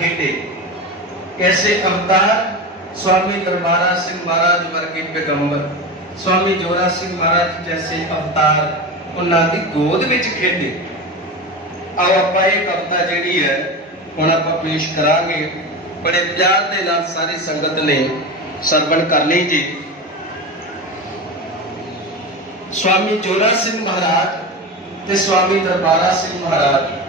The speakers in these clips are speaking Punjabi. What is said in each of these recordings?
ਖੇਡੇ। ਐਸੇ ਅਵਤਾਰ? ਸਵਾਮੀ ਦਰਬਾਰਾ ਸਿੰਘ ਮਹਾਰਾਜ ਵਰਗੇ ਪੈਗੰਬਰ। ਸਵਾਮੀ ਜੋਰਾ ਸਿੰਘ ਮਹਾਰਾਜ ਜੈਸੇ ਅਵਤਾਰ, ਉਹਨਾਂ ਦੀ ਗੋਦ ਵਿੱਚ ਖੇਡੇ। ਆਓ ਆਪਾਂ ਇਹ ਕਵਿਤਾ ਜਿਹੜੀ ਹੈ, ਹੁਣ ਆਪਾਂ ਪੇਸ਼ ਕਰਾਂਗੇ। ਬੜੇ ਪਿਆਰ ਦੇ ਨਾਲ ਸਾਰੀ ਸੰਗਤ ਨੇ ਸਰਵਣ ਕਰਨੀ ਜੀ। ਸਵਾਮੀ ਜੋਰਾ ਸਿੰਘ ਮਹਾਰਾਜ ਤੇ ਸਵਾਮੀ ਦਰਬਾਰਾ ਸਿੰਘ ਮਹਾਰਾਜ।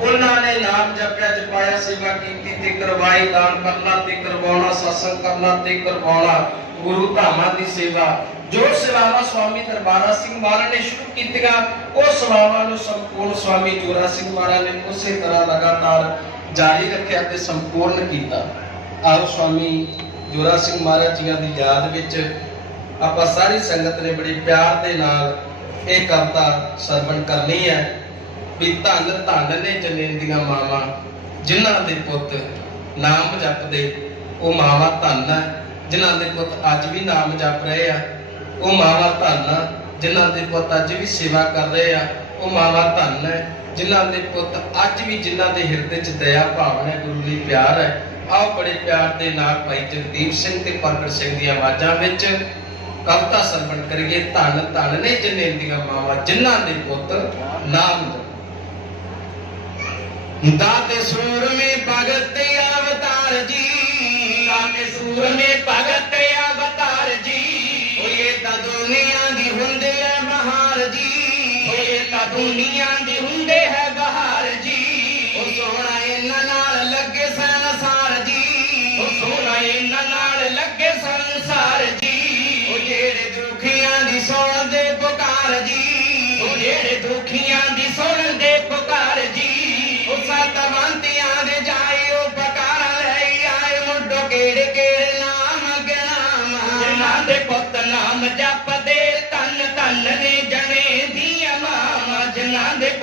ਉਹਨਾਂ ਨੇ ਨਾਮ ਜਪਿਆ, ਜਪਾਇਆ, ਸੇਵਾ ਕੀਤੀ ਤੇ ਕਰਵਾਈ ਦਾਨ ਕਰਨਾ ਤੇ ਕਰਵਾਉਣਾ, ਸਤਸੰਗ ਕਰਨਾ ਤੇ ਕਰਵਾਉਣਾ, ਗੁਰੂ ਧਾਮਾਂ ਦੀ ਸੇਵਾ। ਜੋ ਸੇਵਾਵਾਂ ਸਵਾਮੀ ਦਰਬਾਰਾ ਸਿੰਘ ਮਹਾਰਾਜ ਨੇ ਸ਼ੁਰੂ ਕੀਤੀਆਂ, ਉਹ ਸੇਵਾਵਾਂ ਨੂੰ ਸੰਪੂਰਨ ਸਵਾਮੀ ਜੋਰਾ ਸਿੰਘ ਮਹਾਰਾਜ ਨੇ ਉਸੇ ਤਰ੍ਹਾਂ ਲਗਾਤਾਰ ਜਾਰੀ ਰੱਖਿਆ ਤੇ ਸੰਪੂਰਨ ਕੀਤਾ। ਆਓ ਸਵਾਮੀ ਜੋਰਾ ਸਿੰਘ ਮਹਾਰਾਜ ਜੀਆਂ ਦੀ ਯਾਦ ਵਿੱਚ ਆਪਾਂ ਸਾਰੀ ਸੰਗਤ ਨੇ ਬੜੇ ਪਿਆਰ ਦੇ ਨਾਲ ਇਹ ਕਵਿਤਾ ਸਰਵਣ ਕਰਨੀ ਹੈ। ਵੀ ਧੰਨ ਧੰਨ ਨੇ ਜਨੇਂਦੀਆਂ ਮਾਵਾਂ, ਜਿਨ੍ਹਾਂ ਦੇ ਪੁੱਤ ਨਾਮ ਜਪਦੇ, ਉਹ ਮਾਵਾਂ ਧੰਨ ਹੈ। ਜਿਨ੍ਹਾਂ ਦੇ ਪੁੱਤ ਅੱਜ ਵੀ ਨਾਮ ਜਪ ਰਹੇ ਆ, ਉਹ ਮਾਵਾਂ ਧੰਨ ਆ। ਜਿਨ੍ਹਾਂ ਦੇ ਪੁੱਤ ਅੱਜ ਵੀ ਸੇਵਾ ਕਰ ਰਹੇ ਆ, ਉਹ ਮਾਵਾਂ ਧੰਨ ਹੈ। ਜਿਨ੍ਹਾਂ ਦੇ ਪੁੱਤ ਅੱਜ ਵੀ ਜਿਨ੍ਹਾਂ ਦੇ ਹਿਰਦੇ 'ਚ ਦਇਆ ਭਾਵਨਾ ਗੁਰੂ ਲਈ ਪਿਆਰ ਹੈ। ਆਓ ਬੜੇ ਪਿਆਰ ਦੇ ਨਾਲ ਭਾਈ ਜਗਦੀਪ ਸਿੰਘ ਤੇ ਪ੍ਰਗਟ ਸਿੰਘ ਦੀਆਂ ਆਵਾਜ਼ਾਂ ਵਿੱਚ ਕਵਿਤਾ ਸਰਵਣ ਕਰੀਏ। ਧੰਨ ਧੰਨ ਨੇ ਜਨੇਂਦੀਆਂ ਮਾਵਾਂ, ਜਿਨ੍ਹਾਂ ਦੇ ਪੁੱਤ ਨਾਮ ਜਪਦੇ ਦਾਤੇ ਸੂਰ ਮੇ ਭਗਤ ਅਵਤਾਰ ਜੀ। ਦਾਤੇ ਸੂਰ ਮੇ ਭਗਤ ਅਵਤਾਰ ਜੀ। ਹੋਏ ਤਾਂ ਦੁਨੀਆ ਦੀ ਹੁੰਦੇ ਹੈ ਮਹਾਰ ਜੀ। ਹੋਏ ਤਾਂ ਦੁਨੀਆ ਦੀ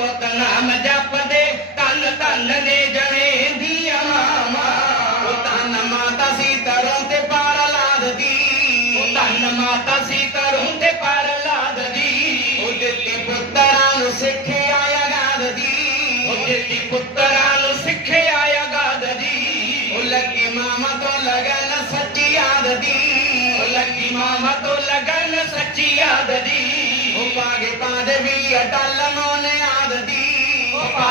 ਜਿਨ੍ਹਾਂ ਦੇ ਪੁੱਤ ਨਾਮ ਜਪਦੇ, ਤਨ ਤਨ ਨੇ ਜਣੇ ਦੀਆਂ ਮਾਵਾਂ। ਉਹ ਤਨ ਮਾਤਾ ਸੀਤਾ ਰੋਂ ਤੇ ਪਾਰ ਲਾਦਦੀ। ਉਹ ਤਨ ਮਾਤਾ ਸੀਤਾ ਰੋਂ ਤੇ ਪਾਰ ਲਾਦ ਦੀ ਉਹ ਦਿੱਤੀ ਪੁੱਤਰਾਂ ਨੂੰ ਸਿੱਖਿਆ ਅਗਾਦ ਉਹ ਦਿੱਤੀ ਪੁੱਤਰਾਂ ਨੂੰ ਸਿੱਖਿਆ ਅਗਾਦ ਦੀ ਉਹ ਲੱਗੀ ਮਾਮਾ ਤੋਂ ਲਗਨ ਸੱਚੀ ਯਾਦ ਉਹ ਲੱਗੀ ਮਾਮਾ ਤੋਂ ਲਗਨ ਸੱਚੀ ਯਾਦ ਦੀ ਉਹ ਪਾਗੇ ਪਾਦ ਵੀ ਅਟਲ ਮੋਨ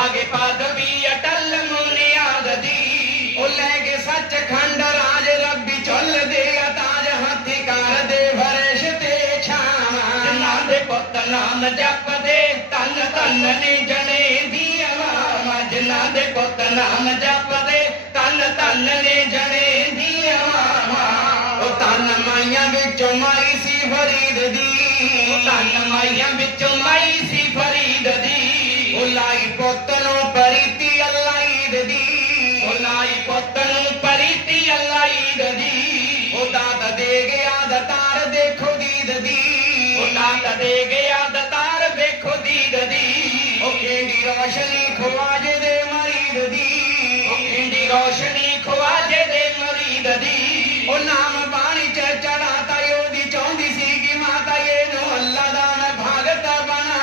ਦੀ ਉਹ ਅਟਲ ਮੋਨ ਦੀ ਉਹ ਲੈ ਕੇ ਸੱਚ ਖੰਡ ਰਾਜ ਰੱਬੀ ਚੱਲ ਦੇ ਤਾਜ ਹੱਥੀ ਕਰ ਫਰਸ਼ ਤੇ ਛਾਵਾਂ ਜਿਨ੍ਹਾਂ ਦੇ ਪੁੱਤ ਨਾਮ ਜਪਦੇ ਤਨ ਤਨ ਨੇ ਜਣੇ ਦੀ ਆਵਾਂ ਜਿਨ੍ਹਾਂ ਦੇ ਪੁੱਤ ਨਾਮ ਜਪਦੇ ਤਨ ਤਨ ਨੇ ਜਣੇ ਦੀ ਆਵਾਂ ਉਹ ਤਨ ਮਾਈਆਂ ਵਿੱਚੋਂ ਮਾਈ ਸੀ ਫਰੀਦ ਦੀ। ਉਹ ਤਨ ਮਾਈਆਂ ਵਿੱਚੋਂ ਮਾਈ ਸੀ ਫਰੀਦ ਦੀ। ਉਹ ਲਾਈ ਪੁੱਤ ਦਤਾਰ ਦੇਖੋ ਦੀਦ ਦੀ। ਉਹ ਦਾਤ ਦੇ ਗਿਆ ਦਤਾਰ ਦੇਖੋ ਦੀਦ ਦੀ। ਉਹ ਖੇਡੀ ਰੋਸ਼ਨੀ ਖਵਾਜੇ ਦੇ ਮਰੀਦ ਦੀ। ਉਹ ਖੇਡੀ ਰੋਸ਼ਨੀ ਖਵਾਜੇ ਦੇ ਮਰੀਦ ਦੀ। ਉਹ ਨਾਮ ਬਾਣੀ ਚ ਚੜਾਤਾ ਉਹਦੀ ਚਾਹੁੰਦੀ ਸੀ ਕਿ ਮਾਤਾ ਇਹਨੂੰ ਅੱਲਾ ਦਾ ਮੈਂ ਭਗਤ ਬਣਾ।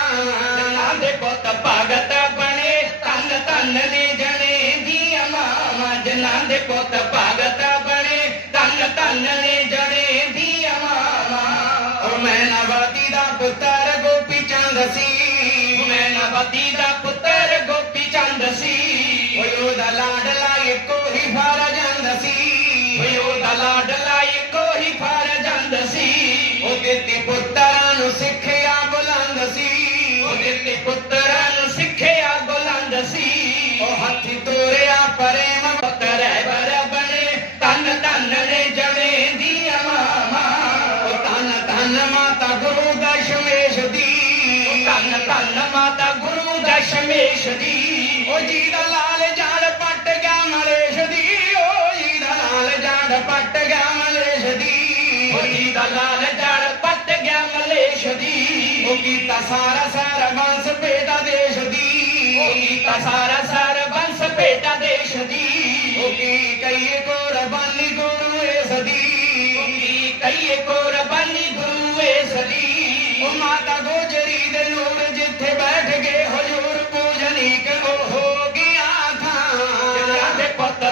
ਜਿਨ੍ਹਾਂ ਦੇ ਪੁੱਤ ਭਗਤ ਬਣੇ ਤਨ ਤਨ ਨੇ ਜਣੇ ਦੀਆਂ ਮਾਵਾਂ। ਜਿਨ੍ਹਾਂ ਦੇ ਪੁੱਤ ਭਗਤ ਬਣੇ ਤਨ ਤਨ ਨੇ ਜਣੇ ਸੀ। ਉਹ ਮੈਂ ਨਵਾਦੀ ਦਾ ਪੁੱਤਰ ਗੋਪੀ ਚੰਦ ਸੀ। ਓਏ ਉਹਦਾ ਲਾਡਲਾ ਤਨ ਮਾਤਾ ਗੁਰੂ ਦਸ਼ਮੇਸ਼ ਦੀ ਉਹ ਜੀ ਦਾ ਲਾਲ ਜਾਲ ਪੱਟ ਗਿਆ ਮਲੇਸ਼ ਦੀ। ਓ ਜੀ ਦਾ ਲਾਲ ਜਾਲ ਪੱਟ ਗਿਆ ਮਲੇਸ਼ ਦੀ। ਉਹ ਜੀ ਦਾ ਲਾਲ ਜਾਲ ਪੱਟ ਗਿਆ ਮਲੇਸ਼ ਦੀ। ਉਹ ਕੀਤਾ ਸਾਰਾ ਸਾਰਾ ਵੰਸ ਭੇਦਾ ਦੇਸ਼ ਦੀ। ਉਹ ਕੀਤਾ ਸਾਰਾ ਸਾਰਾ ਵੰਸ ਭੇਦਾ ਦੇਸ਼ ਦੀ। ਉਹ ਕੀ ਕਈਏ ਕੁਰਬਾਨੀ ਗੁਰੂ ਇਸ ਦੀ। ਉਹ ਕੀ ਕਈਏ ਕੁਰਬਾਨੀ ਗੁਰੂ ਇਸ ਦੀ। ਉਹ ਮਾਤਾ ਗੋਜਰੀ ਦੇ ਨੂਰ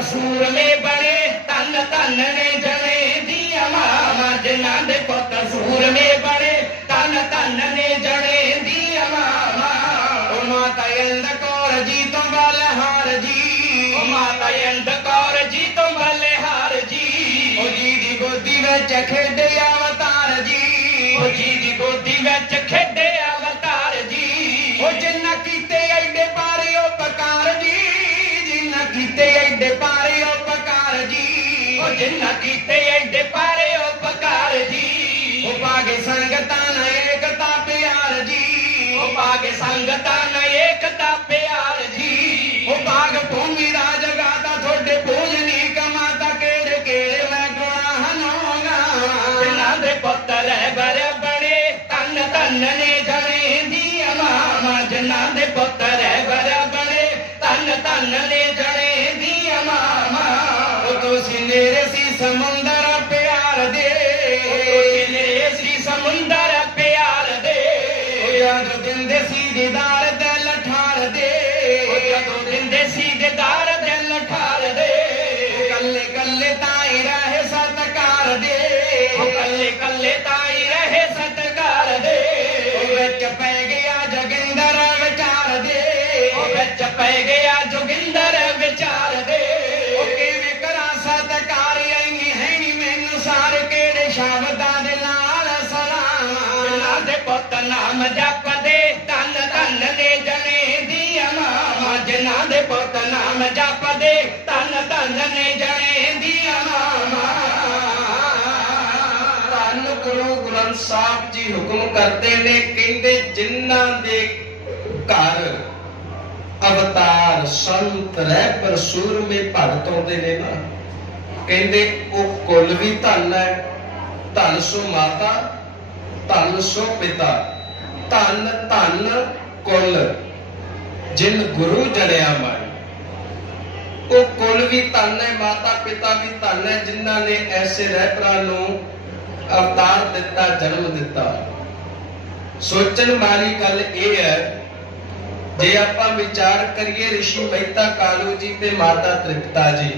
ਸੂਰਮੇ ਬਣੇ, ਧੰਨ ਧੰਨ ਨੇ ਜਣੇ ਦੀਆਂ ਮਾਵਾਂ, ਜਿਨ੍ਹਾਂ ਦੇ ਪੁੱਤ ਸੂਰਮੇ ਬਣੇ, ਧੰਨ ਧੰਨ ਨੇ ਜਣੇ ਦੀਆਂ ਮਾਵਾਂ। ਉਹ ਮਾਤਾ ਇੰਦ ਕੌਰ ਜੀ ਤੋਂ ਬਲਹਾਰ ਜੀ। ਉਹ ਮਾਤਾ ਇੰਦ ਕੌਰ ਜੀ ਤੋਂ ਬਲਹਾਰ ਜੀ। ਉਹ ਜੀ ਦੀ ਗੋਦੀ ਵਿੱਚ ਖੇਡਿਆ ਅਵਤਾਰ ਜੀ। ਉਹ ਜੀ ਦੀ ਗੋਦੀ ਵਿੱਚ ਖੇਡੇ ਜਿੰਨਾ ਕੀਤੇ ਐਡੇ ਪਾਰੇ ਉਪਕਾਰ ਜੀ। ਉਹ ਬਾਗੇ ਸੰਗਤਾਂ ਨਾਲ ਏਕਤਾ ਪਿਆਰ ਜੀ। ਉਹ ਬਾਗੇ ਸੰਗਤਾਂ ਨਾਲ ਏਕਤਾ ਪਿਆਰ ਜੀ। ਉਹ ਬਾਗ ਭੂਮੀ ਰਾਜ ਗਾਤਾ ਤੁਹਾਡੇ ਪੂਜਨੀ ਕਮਾਤਾ ਕਿਹੜੇ ਕਿਹੜੇ ਮੈਂ ਗੁਣਾ ਹਨੋਗਾ ਜਿਨ੍ਹਾਂ ਦੇ ਪੁੱਤਰ ਬਰ ਬਣੇ ਤਨ ਤਨ ਨੇ ਜਣੇ ਦੀਆਂ ਮਾਵਾਂ। ਜਿਨ੍ਹਾਂ ਦੇ ਪੁੱਤਰ ਬਰ ਬਣੇ ਤਨ ਤਨ ਨੇ ਦੇ ਨਾਮ ਜਪਦੇ, ਧੰਨ ਧੰਨ ਨੇ ਜਣੇ ਦੀਆਂ ਮਾਵਾਂ ਜਿਨ੍ਹਾਂ ਦੇ ਪੁੱਤ ਨਾਮ ਜਪਦੇ, ਧੰਨ ਧੰਨ ਨੇ ਜਣੇ ਦੀਆਂ ਮਾਵਾਂ ਧੰਨ ਗੁਰੂ ਗ੍ਰੰਥ ਸਾਹਿਬ ਜੀ ਹੁਕਮ ਕਰਦੇ ਨੇ, ਕਹਿੰਦੇ ਜਿਨ੍ਹਾਂ ਦੇ ਘਰ ਅਵਤਾਰ ਸੰਤ ਰਹਿਬਰ ਸੂਰਮੇ ਭਗਤ ਆਉਂਦੇ ਨੇ ਨਾ, ਕਹਿੰਦੇ ਉਹ ਕੁੱਲ ਵੀ ਧਨ ਹੈ। ਧੰਨ ਸੋ ਮਾਤਾ, ਧੰਨ ਸੋ ਪਿਤਾ। ਧੰਨ ਧੰਨ, ਕੁਲ। ਜਿਨ ਗੁਰੂ ਜੜਿਆ ਮਾਈ ਉਹ ਕੁਲ ਵੀ ਧੰਨ ਹੈ, ਮਾਤਾ ਪਿਤਾ ਵੀ ਧੰਨ ਹੈ, ਜਿਨ੍ਹਾਂ ਨੇ ਐਸੇ ਰਹਿਬਰਾਂ ਨੂੰ ਅਵਤਾਰ ਦਿੱਤਾ, ਜਨਮ ਦਿੱਤਾ। ਸੋਚਣ ਵਾਲੀ ਗੱਲ ਇਹ ਹੈ, ਜੇ ਆਪਾਂ ਵਿਚਾਰ ਕਰੀਏ ઋષਿ ਮਹਿਤਾ ਕਾਲੂ ਜੀ ਤੇ ਮਾਤਾ ਤ੍ਰਿਪਤਾ ਜੀ,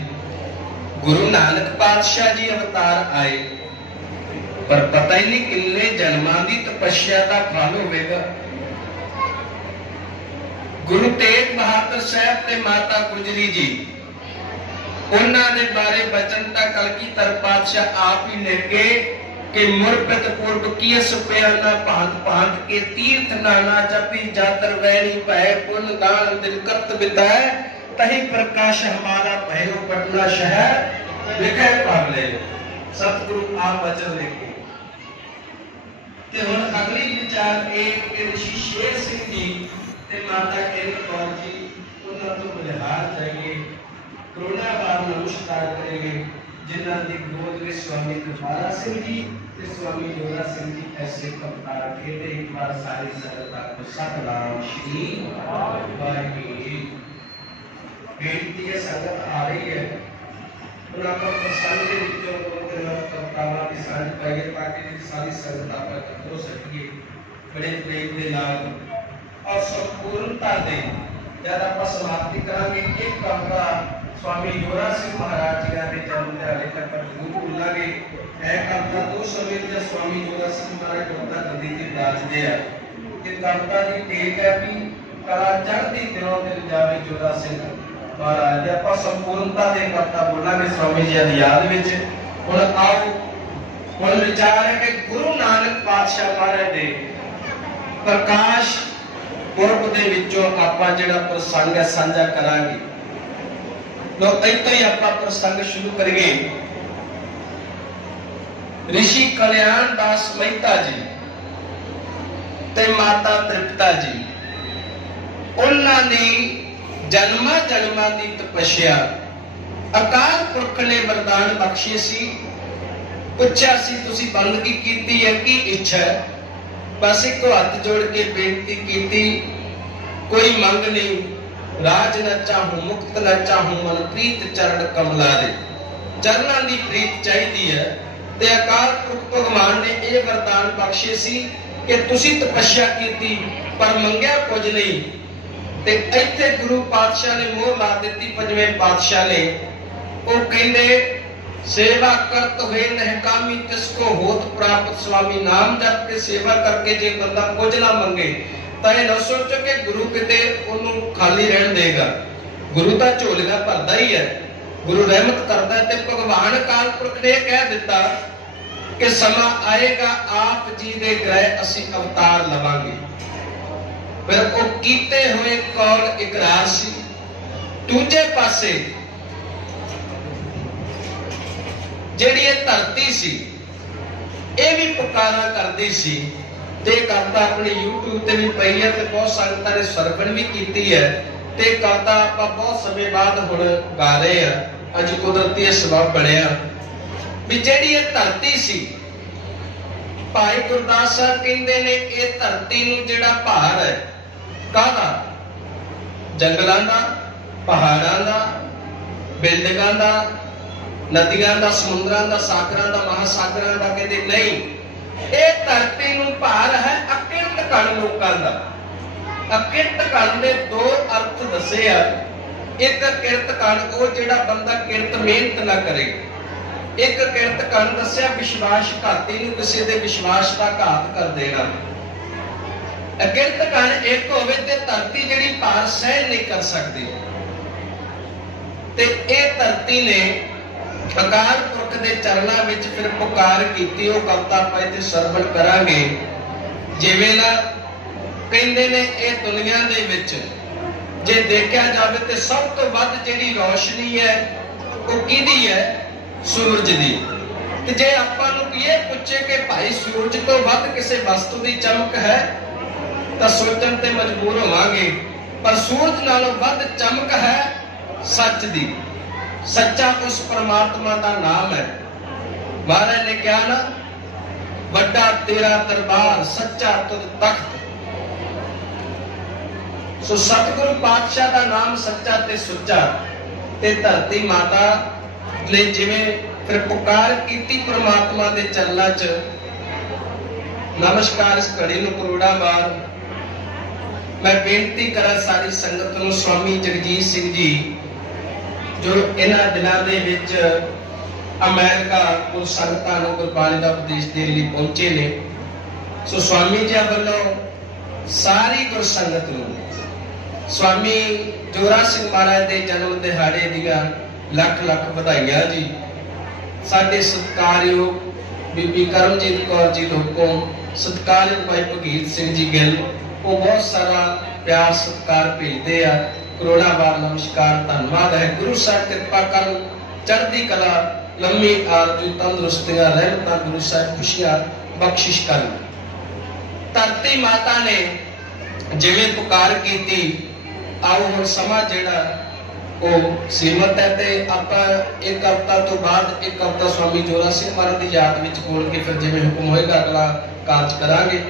ਗੁਰੂ ਨਾਨਕ ਪਾਤਸ਼ਾਹ ਜੀ ਅਵਤਾਰ ਆਏ। ਪਰ ਪਤਾ ਹੀ ਨਹੀਂ ਕਿੰਨੇ ਜਨਮਾਂ ਦੀ ਤਪੱਸਿਆ ਦਾ ਫਲ ਹੋਵੇਗਾ। ਗੁਰੂ ਤੇਗ ਬਹਾਦਰ ਸਾਹਿਬ ਤੇ ਮਾਤਾ ਗੁਜਰੀ ਜੀ, ਉਹਨਾਂ ਦੇ ਬਾਰੇ ਬਚਨ ਤਾਂ ਕਲਗੀਧਰ ਪਾਤਸ਼ਾਹ ਆਪ ਹੀ ਲਿਖ ਕਿ ਮੁਰਬਤ ਪੁਰਬ ਕੀ ਸੁਪਿਆਨਾ ਭਾਂਤ ਭਾਂਤ ਕੇ ਤੀਰਥ ਨਾਨਾ ਜਪੀ ਜਾਤਰ ਵੈਣੀ ਭੈ ਪੁੰਨ ਦਾਨ ਦਿਨ ਕਰਤ ਬਿਤੈ ਤਹੀ ਪ੍ਰਕਾਸ਼ ਹਮਾਰਾ ਭੈਰੋ ਪਟਨਾ ਸ਼ਹਿਰ ਲਿਖੇ ਪਾਗਲੇ ਸਤਿਗੁਰੂ ਆਪ ਬਚਨ ਲਿਖੇ ਤੇ ਹੁਣ ਅਗਲੀ ਵਿਚਾਰ ਇਹ ਕਿ ਰਿਸ਼ੀ ਸ਼ੇਰ ਸਿੰਘ ਜੀ ਤੇ ਮਾਤਾ ਕਿਰਨ ਕੌਰ ਜੀ ਉਹਨਾਂ ਤੋਂ ਮਿਲਹਾਰ ਜਾਈਏ ਕਰੋਨਾ ਬਾਦ ਨਮਸਕਾਰ ਕਰੇਗੇ ਜਿਨ੍ਹਾਂ ਦੀ ਗੋਦ ਵਿੱਚ ਸਵਾਮੀ ਕੁਮਾਰਾ ਸਿੰਘ ਜੀ ਤੇ ਸਵਾਮੀ ਜੋਰਾ ਸਿੰਘ ਜੀ ਐਸੇ ਕਪਤਾਰ ਖੇਡੇ ਇੱਕ ਵਾਰ ਸਾਰੀ ਸਰਦਾ ਕੋ ਸਤਨਾਮ ਸ਼੍ਰੀ ਵਾਹਿਗੁਰੂ ਬੇਨਤੀ ਹੈ ਸੰਗਤ ਆ ਰਹੀ ਹੈ ਉਹਨਾਂ ਆਪਾਂ ਪ੍ਰਸੰਗ ਦੇ ਵਿੱਚੋਂ ਦੋ ਤਿੰਨ ਕਪਤਾਵਾਂ ਦੀ ਸਾਂਝ ਪਾਈਏ ਤਾਂ ਕਿ ਜਿਹੜੀ ਸਾਰੀ ਸੰਗਤ ਆਪਾਂ ਇਕੱਠ ਹੋ ਸਕੀਏ ਬੜੇ ਪ੍ਰੇਮ ਦੇ ਨਾਲ ਔਰ ਸੰਪੂਰਨਤਾ ਦੇ ਜਦ ਆਪਾਂ ਸਮਾਪਤੀ ਕਰਾਂਗੇ ਇੱਕ ਕਮਰਾ ਸਵਾਮੀ ਜੋਰਾ ਸਿੰਘ ਮਹਾਰਾਜ ਜੀ ਦੇ ਜਨਮ ਦਿਹਾੜੇ ਤੱਕ ਜ਼ਰੂਰ ਭੁੱਲਾਂਗੇ ਇਹ ਕਮਰਾ ਦੋ ਸਮੇਂ ਦੇ ਸਵਾਮੀ ਜੋਰਾ ਸਿੰਘ ਮਹਾਰਾਜ ਕਵਿਤਾ ਗੱਦੀ ਤੇ ਵਿਰਾਜਦੇ ਆ ਕਿ ਕਵਿਤਾ ਦੀ ਟੇਕ ਹੈ ਵੀ ਕਲਾ ਮਹਾਰਾਜ ਦੇ ਆਪਾਂ ਸੰਪੂਰਨਤਾ ਦੇ ਕਵਿਤਾ ਬੋਲਾਂਗੇ ਸਵਾਮੀ ਜੀ ਦੀ ਯਾਦ ਵਿੱਚ। ਹੁਣ ਆਓ, ਹੁਣ ਵਿਚਾਰ ਹੈ ਕਿ ਗੁਰੂ ਨਾਨਕ ਪਾਤਸ਼ਾਹ ਮਹਾਰਾਜ ਦੇ ਪ੍ਰਕਾਸ਼ ਪੁਰਬ ਦੇ ਵਿੱਚੋਂ ਆਪਾਂ ਜਿਹੜਾ ਪ੍ਰਸੰਗ ਹੈ, ਸਾਂਝਾ ਕਰਾਂਗੇ। ਲੋ, ਇੱਥੇ ਹੀ ਆਪਾਂ ਪ੍ਰਸੰਗ ਸ਼ੁਰੂ ਕਰੀਏ। ਰਿਸ਼ੀ ਕਲਿਆਣ ਦਾਸ ਮਹਿਤਾ ਜੀ ਤੇ ਮਾਤਾ ਤ੍ਰਿਪਤਾ ਜੀ, ਉਹਨਾਂ ਦੀ ਜਨਮਾਂ ਜਨਮਾਂ ਦੀ ਤਪੱਸਿਆ। ਅਕਾਲ ਪੁਰਖ ਨੇ ਵਰਦਾਨ ਬਖਸ਼ੇ ਸੀ। ਪੁੱਛਿਆ ਸੀ, ਤੁਸੀਂ ਬੰਦਗੀ ਕੀਤੀ ਹੈ? ਕੀ ਇੱਛਾ ਹੈ? ਬਸ ਇੱਕੋ ਹੱਥ ਜੋੜ ਕੇ ਬੇਨਤੀ ਕੀਤੀ, ਕੋਈ ਮੰਗ ਨਹੀਂ। ਰਾਜ ਨਾ ਚਾਹੂੰ, ਮੁਕਤ ਨਾ ਚਾਹੂੰ ਮਨ ਪ੍ਰੀਤ ਚਰਨ ਕਮਲਾ ਦੇ। ਚਰਨਾਂ ਦੀ ਪ੍ਰੀਤ ਚਾਹੀਦੀ ਹੈ। ਤੇ ਅਕਾਲ ਪੁਰਖ ਭਗਵਾਨ ਨੇ ਇਹ ਵਰਦਾਨ ਬਖਸ਼ੇ ਸੀ ਕਿ ਤੁਸੀਂ ਤਪੱਸਿਆ ਕੀਤੀ, ਪਰ ਮੰਗਿਆ ਕੁਝ ਨਹੀਂ। ਤੇ ਇੱਥੇ ਗੁਰੂ ਪਾਤਸ਼ਾਹ ਨੇ ਮੋਹ ਲਾ ਦਿੱਤੀ, ਪੰਜਵੇਂ ਪਾਤਸ਼ਾਹ ਨੇ। ਉਹ ਕਹਿੰਦੇ, ਸੇਵਾ ਕਰਤ ਹੋਏ ਨਹਿ ਤਿਸ ਕੋ ਹੋਤ ਪ੍ਰਾਪਤ ਸੁਆਮੀ ਨਾਮ ਜਪ ਕੇ ਸੇਵਾ ਕਰਕੇ ਜੇ ਬੰਦਾ ਕੁਝ ਨਾ ਮੰਗੇ, ਤਾਂ ਇਹ ਨਾ ਸੋਚੋ ਕਿ ਗੁਰੂ ਕਿਤੇ ਉਹਨੂੰ ਖਾਲੀ ਰਹਿਣ ਦੇਗਾ। ਗੁਰੂ ਤਾਂ ਝੋਲੀਆਂ ਭਰਦਾ ਹੀ ਹੈ। ਗੁਰੂ ਰਹਿਮਤ ਕਰਦਾ ਤੇ ਭਗਵਾਨ ਕਾਲ ਪੁਰਖ ਨੇ ਕਹਿ ਦਿੱਤਾ ਕਿ ਸਮਾਂ ਆਏਗਾ, ਆਪ ਜੀ ਦੇ ਗ੍ਰਹਿ ਅਸੀਂ ਅਵਤਾਰ ਲਵਾਂਗੇ। ਫਿਰ ਉਹ ਕੀਤੇ ਹੋਏ ਕੌਲ ਇਕਰਾਰ ਸੀ। ਦੂਜੇ ਪਾਸੇ, ਜਿਹੜੀ ਇਹ ਧਰਤੀ ਸੀ, ਇਹ ਵੀ ਪੁਕਾਰਾ ਕਰਦੀ ਸੀ ਤੇ ਕਵਿਤਾ ਆਪਣੀ YouTube ਤੇ ਵੀ ਪਈ ਹੈ ਤੇ ਬਹੁਤ ਸੰਗਤਾਂ ਨੇ ਸਰਵਣ ਵੀ ਕੀਤੀ ਹੈ ਤੇ ਇਹ ਕਵਿਤਾ ਆਪਾਂ ਬਹੁਤ ਸਮੇਂ ਬਾਅਦ ਹੁਣ ਗਾ ਰਹੇ ਆ ਅੱਜ ਕੁਦਰਤੀ ਇਹ ਸਬਬ ਬਣਿਆ। ਵੀ ਜਿਹੜੀ ਇਹ ਧਰਤੀ ਸੀ, ਭਾਈ ਗੁਰਦਾਸ ਸਾਹਿਬ ਕਹਿੰਦੇ ਨੇ ਇਹ ਧਰਤੀ ਨੂੰ ਜਿਹੜਾ ਭਾਰ ਹੈ ਕਾਹਦਾ? ਜੰਗਲਾਂ ਦਾ, ਪਹਾੜਾਂ ਦਾ, ਬਿਲਡਿੰਗਾਂ ਦਾ, ਨਦੀਆਂ ਦਾ, ਸਮੁੰਦਰਾਂ ਦਾ, ਸਾਗਰਾਂ ਦਾ, ਮਹਾਸਾਗਰਾਂ ਦਾ ਕਹਿੰਦੇ ਨਹੀਂ। ਇਹ ਧਰਤੀ ਨੂੰ ਭਾਰ ਹੈ ਅਕਿਰਤ ਕਣ ਲੋਕਾਂ ਦਾ। ਅਕਿਰਤ ਕਣ ਦੇ ਦੋ ਅਰਥ ਦੱਸੇ ਆ। ਇੱਕ ਕਿਰਤ ਕਣ ਉਹ ਜਿਹੜਾ ਬੰਦਾ ਕਿਰਤ ਮਿਹਨਤ ਨਾ ਕਰੇ। ਇੱਕ ਕਿਰਤ ਕਣ ਦੱਸਿਆ ਵਿਸ਼ਵਾਸ ਘਾਤੀ ਨੂੰ ਕਿਸੇ ਦੇ ਵਿਸ਼ਵਾਸ ਦਾ ਘਾਤ ਕਰ ਦੇਣਾ। ਅਕਿਰਤ ਕਣ ਇੱਕ ਹੋਵੇ ਤੇ ਧਰਤੀ ਜਿਹੜੀ ਭਾਰ ਸਹਿ ਨਹੀਂ ਕਰ ਸਕਦੀ। ਤੇ ਇਹ ਧਰਤੀ ਨੇ ਅਕਾਲ ਪੁਰਖ ਦੇ ਚਰਨਾਂ ਵਿੱਚ ਫਿਰ ਪੁਕਾਰ ਕੀਤੀ, ਉਹ ਕਵਤਾ ਪਏ ਤੇ ਸਰਵਣ ਕਰਾਂਗੇ। ਜਿਵੇਂ ਨਾ ਕਹਿੰਦੇ ਨੇ, ਇਹ ਦੁਨੀਆ ਦੇ ਵਿੱਚ ਜੇ ਦੇਖਿਆ ਜਾਵੇ ਤੇ ਸਭ ਤੋਂ ਵੱਧ ਜਿਹੜੀ ਰੋਸ਼ਨੀ ਹੈ, ਉਹ ਕਿਹਦੀ ਹੈ? ਸੂਰਜ ਦੀ। ਤੇ ਜੇ ਆਪਾਂ ਨੂੰ ਇਹ ਪੁੱਛੇ ਕਿ ਭਾਈ ਸੂਰਜ ਤੋਂ ਵੱਧ ਕਿਸੇ ਵਸਤੂ ਦੀ ਚਮਕ ਹੈ ਤਾਂ ਸੋਚਣ ਤੇ ਮਜਬੂਰ ਹੋਵਾਂਗੇ। ਪਰ ਸੂਰਜ ਨਾਲੋਂ ਵੱਧ ਚਮਕ ਹੈ ਸੱਚ ਦੀ। ਸੱਚਾ ਉਸ ਪਰਮਾਤਮਾ ਦਾ ਨਾਮ ਹੈ। ਮਹਾਰਾਜ ਨੇ ਕਿਹਾ ਨਾ, ਵੱਡਾ ਤੇਰਾ ਦਰਬਾਰ ਸੱਚਾ ਤੁਧ ਤਖਤ। ਸੋ ਸਤਿਗੁਰੂ ਪਾਤਸ਼ਾਹ ਦਾ ਨਾਮ ਸੱਚਾ ਤੇ ਸੁੱਚਾ ਤੇ ਧਰਤੀ ਮਾਤਾ ਨੇ ਜਿਵੇਂ ਫਿਰ ਪੁਕਾਰ ਕੀਤੀ ਪ੍ਰਮਾਤਮਾ ਦੇ ਚਰਨਾਂ 'ਚ, ਨਮਸਕਾਰ ਇਸ ਘੜੀ ਨੂੰ ਕਰੋੜਾਂ ਵਾਰ। ਮੈਂ ਬੇਨਤੀ ਕਰਾਂ ਸਾਰੀ ਸੰਗਤ ਨੂੰ ਸਵਾਮੀ ਜਗਜੀਤ ਸਿੰਘ ਜੀ, ਜੋ ਇਹਨਾਂ ਦਿਨਾਂ ਦੇ ਵਿੱਚ ਅਮਰੀਕਾ ਕੋਲ ਸੰਗਤਾਂ ਨੂੰ ਗੁਰਬਾਣੀ ਦਾ ਉਪਦੇਸ਼ ਦੇਣ ਲਈ ਪਹੁੰਚੇ ਨੇ। ਸੋ ਸਵਾਮੀ ਜੀ ਵੱਲੋਂ ਸਾਰੀ ਗੁਰ ਸੰਗਤ ਨੂੰ ਸਵਾਮੀ ਜੋਰਾ ਸਿੰਘ ਮਹਾਰਾਜ ਦੇ ਜਨਮ ਦਿਹਾੜੇ ਦੀਆਂ ਲੱਖ ਲੱਖ ਵਧਾਈਆਂ ਜੀ। ਸਾਡੇ ਸਤਿਕਾਰਯੋਗ ਬੀਬੀ ਕਰਮਜੀਤ ਕੌਰ ਜੀ ਲੋਕੋਂ ਸਤਿਕਾਰਯੋਗ ਭਾਈ ਭਗੀਤ ਸਿੰਘ ਜੀ ਗਿੱਲ ਉਹ ਬਹੁਤ ਸਾਰਾ ਪਿਆਰ, ਸਤਿਕਾਰ ਭੇਜਦੇ ਆ। ਕਰੋੜਾਂ ਵਾਰ ਨਮਸਕਾਰ, ਧੰਨਵਾਦ ਹੈ। ਗੁਰੂ ਸਾਹਿਬ ਕਿਰਪਾ ਕਰਨ, ਚੜ੍ਹਦੀ ਕਲਾ, ਲੰਮੀ ਆਰਜੂ ਤੰਦਰੁਸਤੀਆਂ ਰਹਿਮਤਾਂ ਗੁਰੂ ਸਾਹਿਬ ਖੁਸ਼ੀਆਂ ਬਖਸ਼ਿਸ਼ ਕਰਨ। ਧਰਤੀ ਮਾਤਾ ਨੇ ਜਿਵੇਂ ਪੁਕਾਰ ਕੀਤੀ, ਆਓ ਹੁਣ ਸਮਾਂ ਜਿਹੜਾ ਉਹ ਸੀਮਤ ਹੈ ਤੇ ਆਪਾਂ ਇੱਕ ਹਫ਼ਤਾ ਤੋਂ ਬਾਅਦ ਇੱਕ ਹਫ਼ਤਾ ਸਵਾਮੀ ਜੋਰਾ ਸਿੰਘ ਮਹਾਰਾਜ ਦੀ ਯਾਦ ਵਿੱਚ ਬੋਲ ਕੇ ਫਿਰ ਜਿਵੇਂ ਹੁਕਮ ਹੋਏਗਾ, ਅਗਲਾ ਕਾਰਜ ਕਰਾਂਗੇ।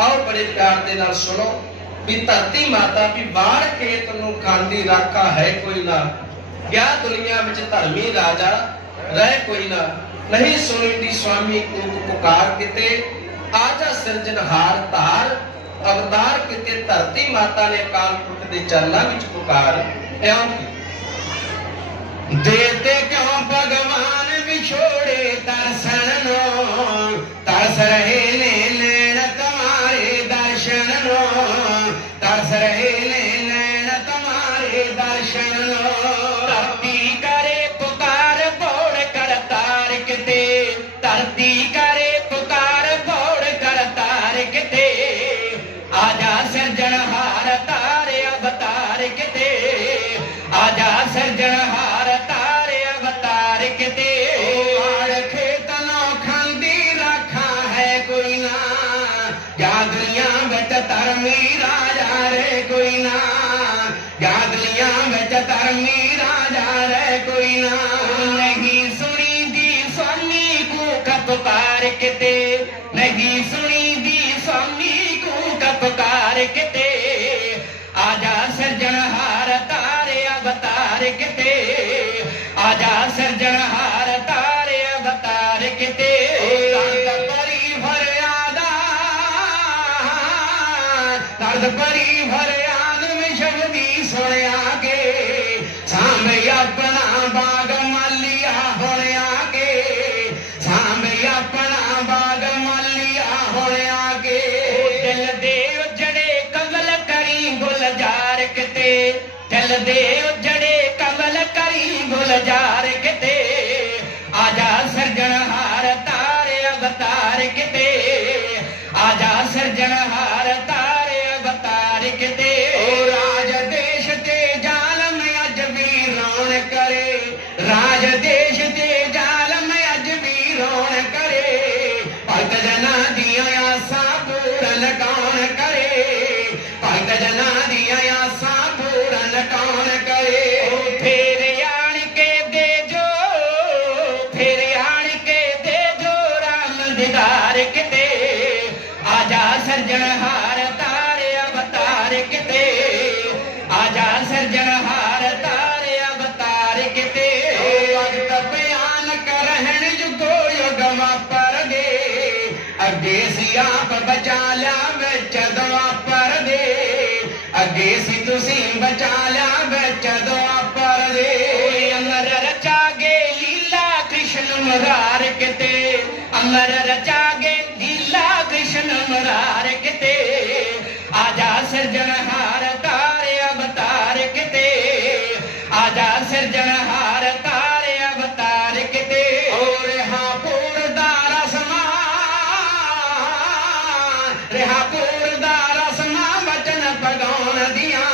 ਆਓ ਬੜੇ ਪਿਆਰ ਦੇ ਨਾਲ ਸੁਣੋ ਵੀ ਧਰਤੀ ਮਾਤਾ ਵੀ ਬਾਹਰ ਖੇਤ ਨੂੰ ਖਾਂਦੀ ਰਾਖਾ ਹੈ ਕੋਈ ਨਾ। ਗਿਆ ਦੁਨੀਆ ਵਿੱਚ ਧਰਮੀ ਰਾਜਾ, ਰਹਿ ਕੋਈ ਨਾ। ਨਹੀਂ ਸੁਣੀਂਦੀ ਸਵਾਮੀ ਕੂਕ ਪੁਕਾਰ ਕਿਤੇ। ਆਜਾ ਸਿਰਜਣਹਾਰ ਧਾਰ, ਅਵਤਾਰ ਕਿਤੇ ਧਰਤੀ ਮਾਤਾ ਨੇ ਕਾਲ ਪੁਰਖ ਦੇ ਚਰਨਾਂ ਵਿੱਚ ਪੁਕਾਰ। ਇਉਂ ਦੇਤੇ ਕਿਉਂ ਭਗਵਾਨ ਵਿਛੋੜੇ ਦਰਸ਼ਨ ਨੂੰ ਤਰਸ ਰਹੇ ਨੇ ਤੁਹਾਰੇ ਦਰਸ਼ਨ ਨੂੰ ਧਰਤੀ arequete. ਗੁਲਜ਼ਾਰ ਕਿਤੇ ਆਜਾ ਸਿਰਜਣਹਾਰ ਤਾਰੇ ਅਵਤਾਰ ਕਿਤੇ। ਮਰਾਰ ਕਿਤੇ, ਅਮਰ ਰਚਾਗੇ ਲੀਲਾ ਕ੍ਰਿਸ਼ਨ ਮੁਰਾਰ ਕਿਤੇ। ਆਜਾ ਸਿਰਜਣਹਾਰ ਤਾਰੇ ਅਵਤਾਰ ਕਿਤੇ, ਆਜਾ ਸਿਰਜਣਹਾਰ ਤਾਰੇ ਅਵਤਾਰ ਕਿਤੇ। ਓ ਰਹਾ ਪੂਰ ਦਾ ਰਸਮਾਂ ਰਹਾ ਪੂਰ ਦਾ ਰਸਮਾਂ ਵਚਨ ਪਗਾਉਣ ਦੀਆਂ।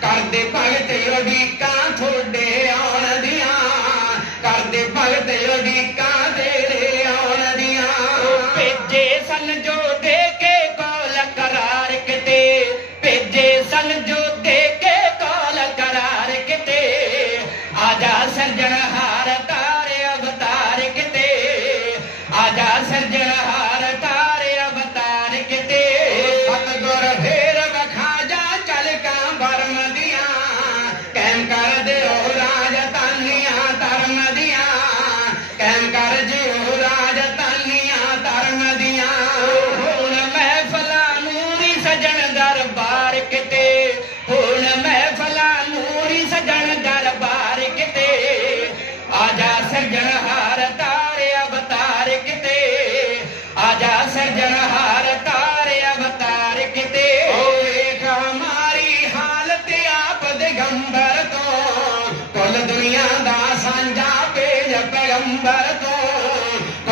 ਕਰਦੇ ਭਗਤ ਉਡੀਕਾਂ ਥੋੜੇ जो देखे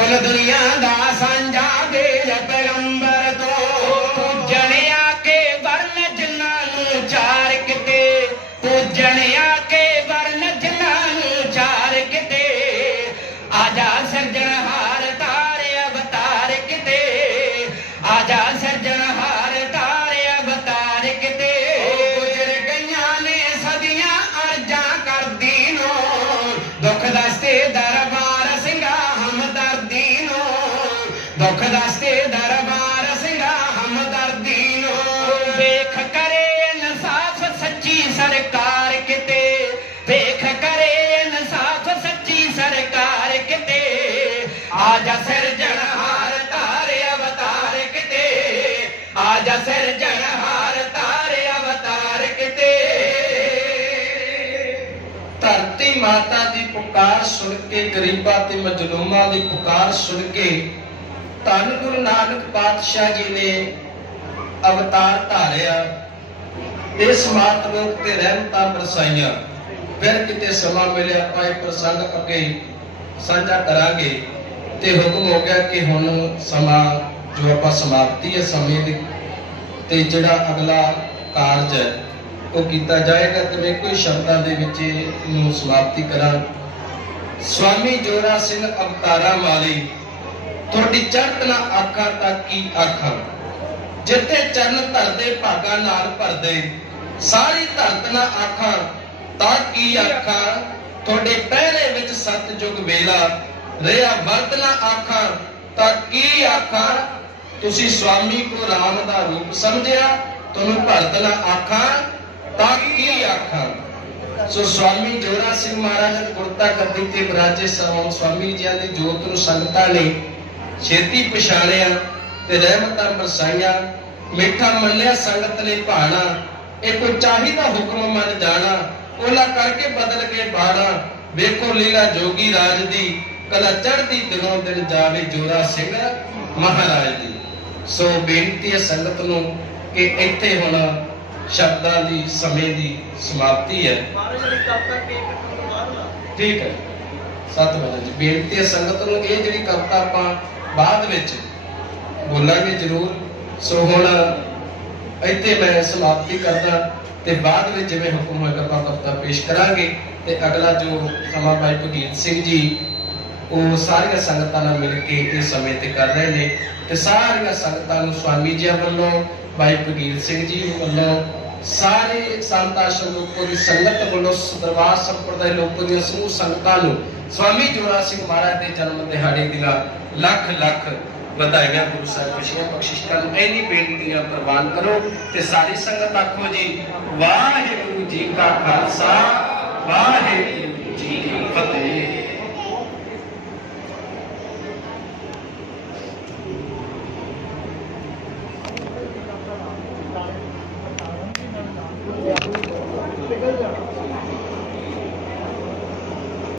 ਕੁੱਲ ਦੁਨੀਆ ਆਜਾ ਸਿਰਜਣਹਾਰ ਤਾਰੇ ਅਵਤਾਰ ਕਿਤੇ। ਧਰਤੀ ਮਾਤਾ ਦੀ ਪੁਕਾਰ ਸੁਣ ਕੇ, ਗਰੀਬਾਂ ਤੇ ਮਜਲੂਮਾਂ ਦੀ ਪੁਕਾਰ ਸੁਣ ਕੇ, ਧੰਨ ਗੁਰੂ ਨਾਨਕ ਪਾਤਸ਼ਾਹ ਜੀ ਨੇ ਅਵਤਾਰ ਧਾਰਿਆ। ਇਸ ਮਾਤ ਲੋਕ ਤੇ ਰਹਿਮਤਾਂ ਬਰਸਾਈਆਂ। ਫਿਰ ਕਿਤੇ ਸਮਾਂ ਮਿਲਿਆ, ਆਪਾਂ ਇਹ ਪ੍ਰਸੰਗ ਅੱਗੇ ਸਾਂਝਾ ਕਰਾਂਗੇ। ਤੇ ਹੁਕਮ ਹੋ ਗਿਆ ਕਿ ਹੁਣ ਸਮਾਂ ਜੋ ਆਪਾਂ ਸਮਾਪਤੀ ਹੈ ਸਮੇਂ ਦੀ ਤੇ ਜਿਹੜਾ ਅਗਲਾ ਕਾਰਜ ਹੈ, ਉਹ ਕੀਤਾ ਜਾਏਗਾ ਤੇ ਮੈਂ ਕੋਈ ਸ਼ਬਦਾਂ ਦੇ ਵਿੱਚ ਇਹਨੂੰ ਸਮਾਪਤੀ ਕਰਾਂ। ਸਵਾਮੀ ਜੋਰਾ ਸਿੰਘ ਅਵਤਾਰਾਂ ਵਾਲੀ ਤੁਹਾਡੀ ਚੜ੍ਹਤ ਨਾ ਆਖਾਂ ਤੱਕ ਕੀ ਆਖਾਂ? ਜਿੱਥੇ ਚਰਨ ਧਰਦੇ ਭਾਗਾ ਨਾਲ ਭਰਦੇ, ਸਾਰੀ ਧਰਤ ਨਾ ਆਖਾਂ ਤਾਂ ਕੀ ਆਖਾਂ? ਤੁਹਾਡੇ ਪਹਿਰੇ ਵਿੱਚ ਸਤਜੁਗ ਵੇਲਾ ਰਿਆ ਵਰਤ ਨਾ ਆਖਾਂ ਤਾਂ ਕੀ ਆਖਾਂ? ਤੁਸੀਂ ਸਵਾਮੀ ਕੋ ਰਾਮ ਦਾ ਰੂਪ ਸਮਝਿਆ, ਤੁਹਾਨੂੰ ਭਰਤ ਆਖਾਂ, ਤਾਂ ਕੀ ਆਖਾਂ? ਸੋ ਸਵਾਮੀ ਜੋਰਾ ਸਿੰਘ ਮਹਾਰਾਜ ਗੁਰਤਾ ਗੱਦੀ ਤੇ ਬਰਾਜੇ ਸਵਾਂ ਸਵਾਮੀ ਜੀ ਦੀ ਜੋਤ ਨੂੰ ਸੰਗਤਾਂ ਨੇ ਛੇਤੀ ਪਛਾਣਿਆ ਤੇ ਰਹਿਮਤਾਂ ਬਰਸਾਈਆਂ। ਮਿੱਠਾ ਮੰਨਿਆ ਸੰਗਤ ਨੇ ਭਾਣਾ, ਇਹ ਕੋਈ ਚਾਹੀਦਾ ਹੁਕਮ ਮੰਨ ਜਾਣਾ ਉਹਨਾਂ ਕਰਕੇ ਬਦਲ ਕੇ ਬਾਣਾ। ਵੇਖੋ ਲੀਲਾ ਜੋਗੀ ਰਾਜ ਦੀ, ਕਲਾ ਚੜ੍ਹਦੀ ਦਿਨੋਂ ਦਿਨ ਜਾਵੇ ਜੋਰਾ ਸਿੰਘ ਮਹਾਰਾਜ ਦੀ। ਸੋ ਬੇਨਤੀ ਹੈ ਸੰਗਤ ਨੂੰ ਕਿ ਇੱਥੇ ਹੁਣ ਸ਼ਬਦਾਂ ਦੀ ਸਮੇਂ ਦੀ ਸਮਾਪਤੀ ਹੈ। ਠੀਕ ਹੈ। ਸਤ ਵਜਨ ਜੀ ਬੇਨਤੀ ਹੈ ਸੰਗਤ ਨੂੰ ਇਹ ਜਿਹੜੀ ਕਵਿਤਾ ਆਪਾਂ ਬਾਅਦ ਵਿੱਚ ਬੋਲਾਂਗੇ ਜ਼ਰੂਰ। ਸੋ ਹੁਣ ਇੱਥੇ ਮੈਂ ਸਮਾਪਤੀ ਕਰਦਾ ਤੇ ਬਾਅਦ ਵਿੱਚ ਜਿਵੇਂ ਹੁਕਮ ਹੋਏਗਾ ਆਪਾਂ ਕਵਿਤਾ ਪੇਸ਼ ਕਰਾਂਗੇ ਤੇ ਅਗਲਾ ਜੋ ਸਮਾਂ ਭਾਈ ਭਗੀਤ ਸਿੰਘ ਜੀ ਉਹ ਸਾਰੀਆਂ ਸੰਗਤਾਂ ਨਾਲ ਮਿਲ ਕੇ ਇਸ ਸਮੇਂ ਤੇ ਕਰ ਰਹੇ ਨੇ ਤੇ ਸਾਰੀਆਂ ਸੰਗਤਾਂ ਨੂੰ ਸਵਾਮੀ ਜੀ ਵੱਲੋਂ, ਭਾਈ ਭਗੀਰ ਸਿੰਘ ਜੀ ਵੱਲੋਂ, ਸਾਰੇ ਸੰਤ ਆਸ਼ਰਮ ਦੀ ਸੰਗਤ ਵੱਲੋਂ, ਦਰਬਾਰ ਸੰਪਰਦਾਇ ਲੋਕੋ ਦੀਆਂ ਸਮੂਹ ਸੰਗਤਾਂ ਨੂੰ ਸਵਾਮੀ ਜੋਰਾ ਸਿੰਘ ਮਹਾਰਾਜ ਦੇ ਜਨਮ ਦਿਹਾੜੇ ਦੀਆਂ ਲੱਖ ਲੱਖ ਵਧਾਈਆਂ ਗੁਰੂ ਸਾਹਿਬ ਖੁਸ਼ੀਆਂ ਬਖਸ਼ਿਸ਼ ਕਰਨ। ਐਨੀ ਬੇਨਤੀਆਂ ਪ੍ਰਵਾਨ ਕਰੋ ਤੇ ਸਾਰੀ ਸੰਗਤ ਆਖੋ ਜੀ, ਵਾਹਿਗੁਰੂ ਜੀ ਕਾ ਖਾਲਸਾ, ਵਾਹਿਗੁਰੂ ਜੀ ਕੀ ਫਤਿਹ।